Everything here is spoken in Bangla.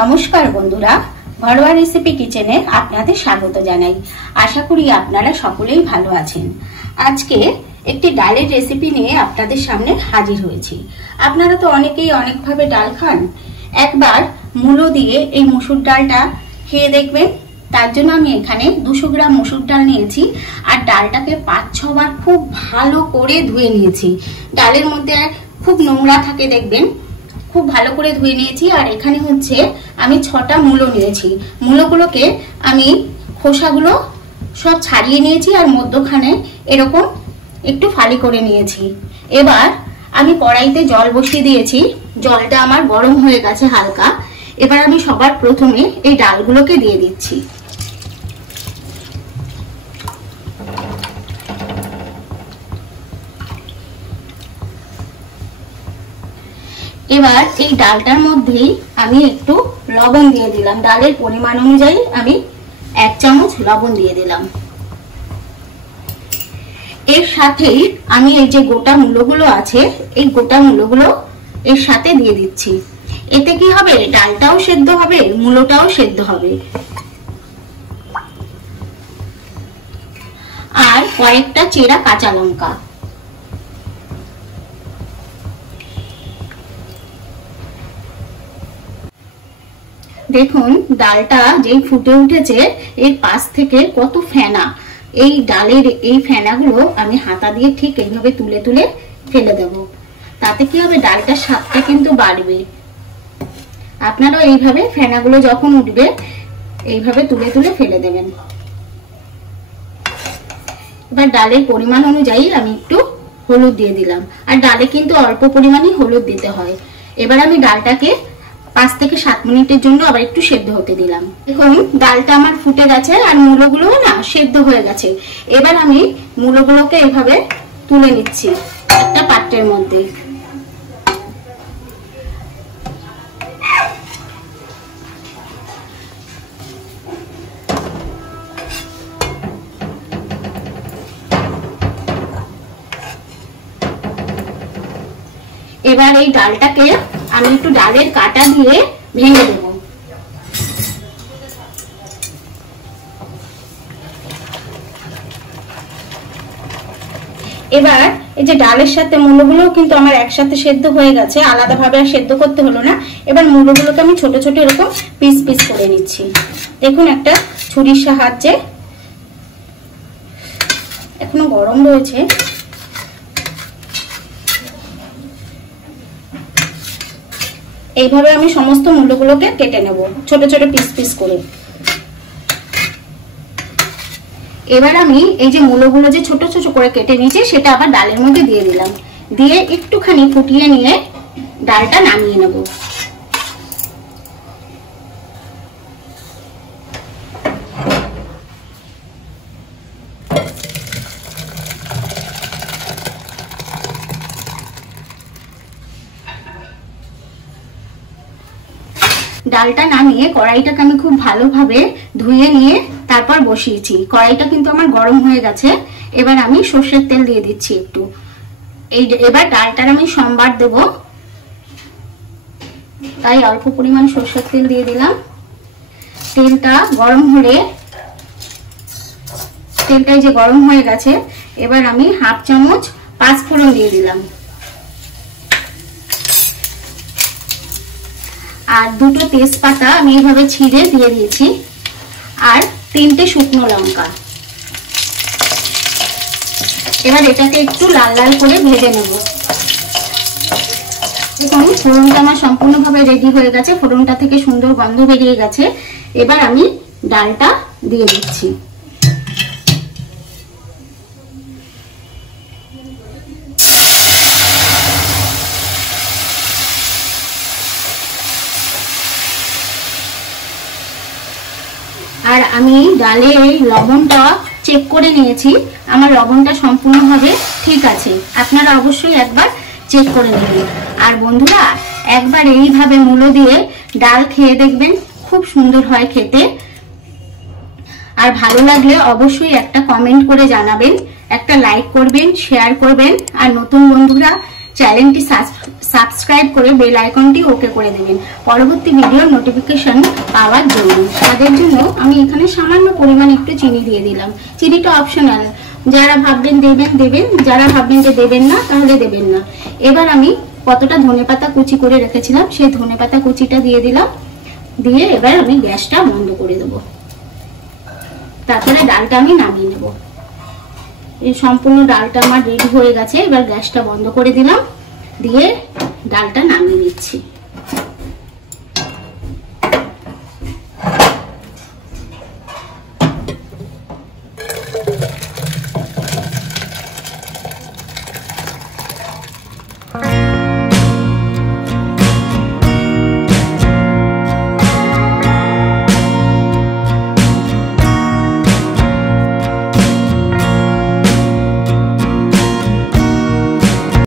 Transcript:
নমস্কার বন্ধুরা, ঘরোয়া রেসিপি কিচেনে আপনাদের স্বাগত জানাই। আশা করি আপনারা সকলেই ভালো আছেন। আজকে একটি ডালের রেসিপি নিয়ে আপনাদের সামনে হাজির হয়েছি। আপনারা তো অনেকেই অনেকভাবে ডাল খান, একবার মুলো দিয়ে এই মসুর ডালটা খেয়ে দেখবেন। তার জন্য আমি এখানে 200 গ্রাম মসুর ডাল নিয়েছি আর ডালটাকে 5-6 বার খুব ভালো করে ধুয়ে নিয়েছি। ডালের মধ্যে খুব নোংরা থাকে দেখবেন, খুব ভালো করে ধুয়ে নিয়েছি। আর এখানে হচ্ছে আমি 6টা মুলো নিয়েছি। মুলোগুলোকে আমি খোসাগুলো সব ছাড়িয়ে নিয়েছি আর মধ্যখানে এরকম একটু ফালি করে নিয়েছি। এবার আমি কড়াইতে জল বসিয়ে দিয়েছি, জলটা আমার গরম হয়ে গেছে হালকা। এবার আমি সবার প্রথমে এই ডালগুলোকে দিয়ে দিচ্ছি। এবার এই ডালটার মধ্যেই আমি একটু লবণ দিয়ে দিলাম। ডালের পরিমাণ অনুযায়ী আমি 1 চামচ লবণ দিয়ে দিলাম। এর সাথেই আমি এই যে গোটা মূলগুলো আছে, এই গোটা মূলগুলো এর সাথে দিয়ে দিচ্ছি। এতে কি হবে, ডালটাও সেদ্ধ হবে, মূলটাও সেদ্ধ হবে। আর কয়েকটা চেরা কাঁচা লঙ্কা। দেখুন ডালটা যেই ফুটে উঠেছে, এর পাশ থেকে কত ফেনা। এই ডালের এই ফেনাগুলো আমি হাতা দিয়ে ঠিক এইভাবে তুলে তুলে ফেলে দেব। তাতে কি হবে, ডালটার স্বাদটা কিন্তু বাড়বে। আপনারাও এইভাবে ফেনাগুলো যখন উঠবে এইভাবে তুলে তুলে ফেলে দেবেন। এবার ডালের পরিমাণ অনুযায়ী আমি একটু হলুদ দিয়ে দিলাম। আর ডালে কিন্তু অল্প পরিমাণে হলুদ দিতে হয়। এবার আমি ডালটাকে 5 থেকে 7 মিনিটের জন্য আবার একটু সেদ্ধ হতে দিলাম। দেখুন ডালটা আমার ফুটে গেছে আর মূলগুলো না সেদ্ধ হয়ে গেছে। এবার আমি মূলগুলোকে এভাবে তুলে নিচ্ছি একটা পাত্রের মধ্যে। এবার এই ডালটাকে আমি একটু ডালের কাটা দিয়ে ভেঙে দেব। এবার এই যে ডালের সাথে মূলগুলো কিন্তু আমার একসাথে সেদ্ধ হয়ে গেছে, আলাদাভাবে আর সেদ্ধ করতে হলো না। এবার মূলগুলোকে আমি ছোট ছোট এরকম পিস পিস করে নিচ্ছি। দেখুন একটা ছুরির সাহায্যে, এখনো গরম রয়েছে। এইভাবে আমি সমস্ত মূলগুলোকে কেটে নেব ছোট ছোট পিস পিস করে। এবার আমি এই যে মূলগুলো যে ছোট ছোট করে কেটে নিয়েছি সেটা আবার ডালের মধ্যে দিয়ে দিলাম। দিয়ে একটুখানি ফুটিয়ে নিয়ে ডালটা নামিয়ে নেব। ডালটা নামিয়ে কড়াইটাকে আমি খুব ভালোভাবে ধুয়ে নিয়ে তারপর বসিয়েছি। কড়াইটা কিন্তু আমার গরম হয়ে গেছে। এবার আমি সর্ষের তেল দিয়ে দিচ্ছি একটু। এবার ডালটার আমি সম্বার দেব, তাই অল্প পরিমাণ সর্ষের তেল দিয়ে দিলাম। তেলটা গরম হলে, তেলটাই যে গরম হয়ে গেছে, এবার আমি 1/2 চামচ 5 ফোড়ন দিয়ে দিলাম। আর 2টো তেজপাতা আমি এইভাবে ছিঁড়ে দিয়ে দিয়েছি। আর 3টে শুকনো লঙ্কা। এবার এটাকে একটু লাল লাল করে ভেজে নেব। দেখুন ফোড়নটা আমার সম্পূর্ণভাবে রেডি হয়ে গেছে, ফোড়নটা থেকে সুন্দর গন্ধ বেরিয়ে গেছে। এবার আমি ডালটা দিয়ে দিচ্ছি। আর আমি ডালের লবণটা চেক করে নিয়েছি, আমার লবণটা সম্পূর্ণভাবে ঠিক আছে। আপনারা অবশ্যই একবার চেক করে নেবেন। আর বন্ধুরা একবার এইভাবে মূলো দিয়ে ডাল খেয়ে দেখবেন, খুব সুন্দর হয় খেতে। আর ভালো লাগলে অবশ্যই একটা কমেন্ট করে জানাবেন, একটা লাইক করবেন, শেয়ার করবেন। আর নতুন বন্ধুরা চ্যানেলটি সাবস্ক্রাইব করে বেল আইকনটি ওকে করে দেবেন পরবর্তী ভিডিওর নোটিফিকেশন পাওয়ার জন্য। তাদের জন্য আমি এখানে সামান্য পরিমাণ একটু চিনি দিয়ে দিলাম। চিনিটা অপশনাল, যারা ভাববেন দেবেন দেবেন, যারা ভাববেন যে দেবেন না তাহলে দেবেন না। এবার আমি কতটা ধনেপাতা কুচি করে রেখেছিলাম সেই ধনেপাতা কুচিটা দিয়ে দিলাম। দিয়ে এবার আমি গ্যাসটা বন্ধ করে দেবো। তারপরে ডালটা আমি নামিয়ে নেব। এই সম্পূর্ণ ডালটা আমার রেডি হয়ে গেছে। এবার গ্যাসটা বন্ধ করে দিলাম, দিয়ে ডালটা নামিয়ে নিচ্ছি।